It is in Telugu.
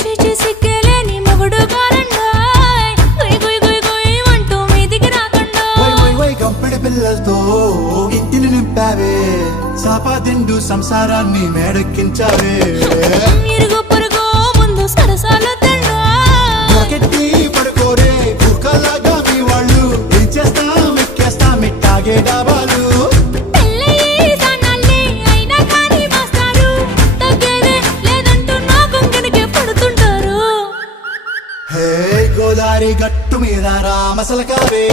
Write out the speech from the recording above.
చీచి సిగ్గేలేని మొగుడు గారండోయ్ గుయ్ గుయ్ గుయ్ గుయ్ అంటూ మీదికి రాకండో వై వై వై గంపెడి పిల్లలతో ఇంటిని నింపావే సాపాదిండు సంసారాన్ని మేడెక్కించావే ఇరుగు పొరుగు ముందు సరసాలొద్దండో నాకెట్టి పడుకోరే కుక్కలాగా మీ వాళ్ళు ఏం చేస్తాం ఎక్కేస్తాం ఇట్టాగే డాబాలు పెళ్ళయి సానాళ్ళే అయినా కానీ మాస్తారు తగ్గేదే లేదంటూ నా కొంకణకే పడుతుంటారు హే గోదారి గట్టు మీద రామసలకావే